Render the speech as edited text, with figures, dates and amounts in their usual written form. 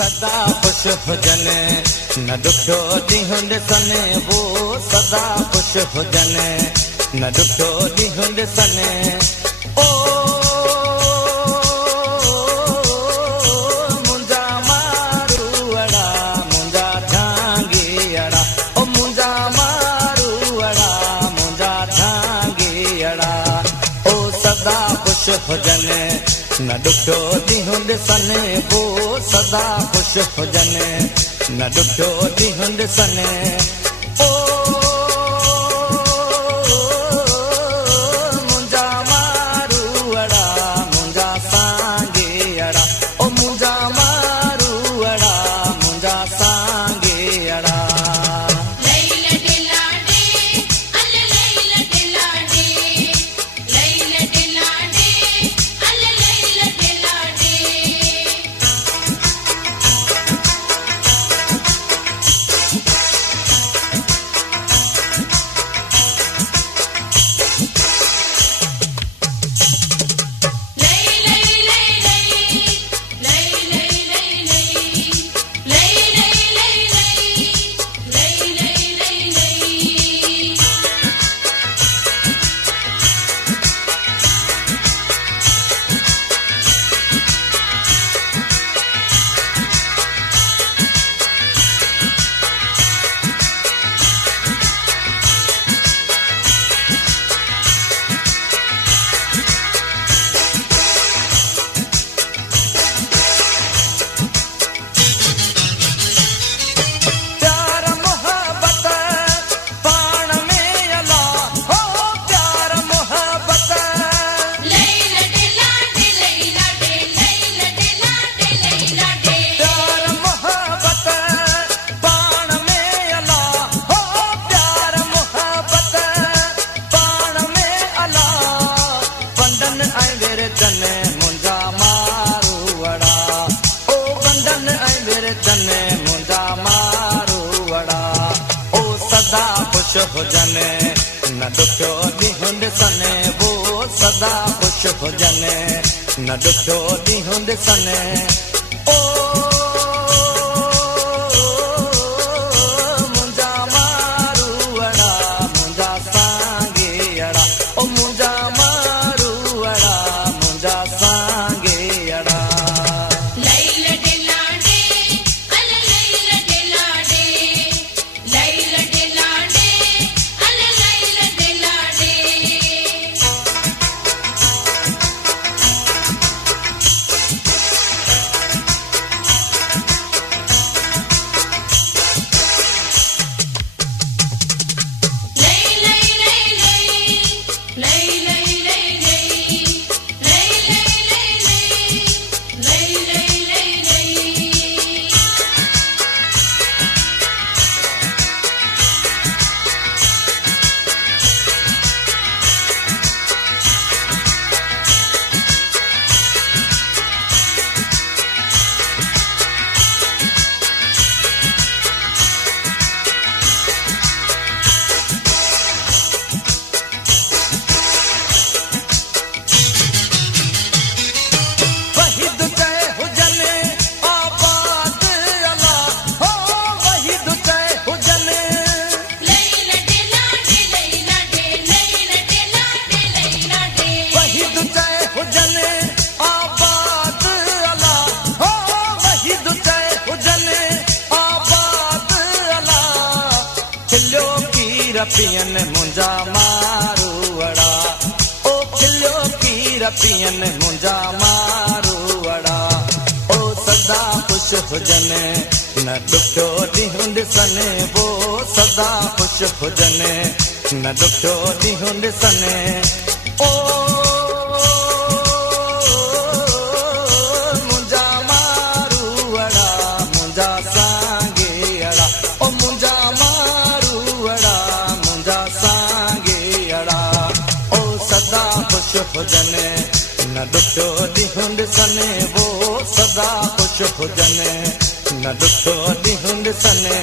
सदा खुश हुजने न दुखो ॾींहुं ॾिसने वो सदा खुश हुजने न दुखो ॾींहुं ॾिसने ओ मुंहिंजा मारूअड़ा मुंहिंजा झांगीअड़ा ओ मुंहिंजा मारूअड़ा मुंहिंजा झांगीअड़ा ओ सदा खुश हुजने न दुखो ॾींहुं ॾिसने वो सदा खुश हुजने न दुखो ॾींहुं ॾिसने ओ मुंहिंजा मारूअड़ा मुंहिंजा सांगीअड़ा ओ मुंहिंजा मारूअड़ा मुंहिंजा सांगीअड़ा हुजने न दुखो ॾींहुं ॾिसने वो सदा खुश हुजने न दुखो ॾींहुं ॾिसने ओ मुंहिंजा मारूअड़ा मुंहिंजा सांगीअड़ा ओ मुंहिंजा मारूअड़ा मुंहिंजा सांगीअड़ा पियन मुंहिंजा मारूअड़ा ओ खिलियो पीर पियन मुंहिंजा मारूअड़ा ओ सदा खुश हुजने न दुखो ॾींहुं ॾिसने वो सदा खुश हुजने न दुखो ॾींहुं ॾिसने ओ मुंहिंजा मारूअड़ा मुंहिंजा सांगीअड़ा ओ मुंहिंजा मारूअड़ा सदा खुश हुजने न दुखो ॾींहुं ॾिसने वो सदा खुश हुजने न दुखो ॾींहुं ॾिसने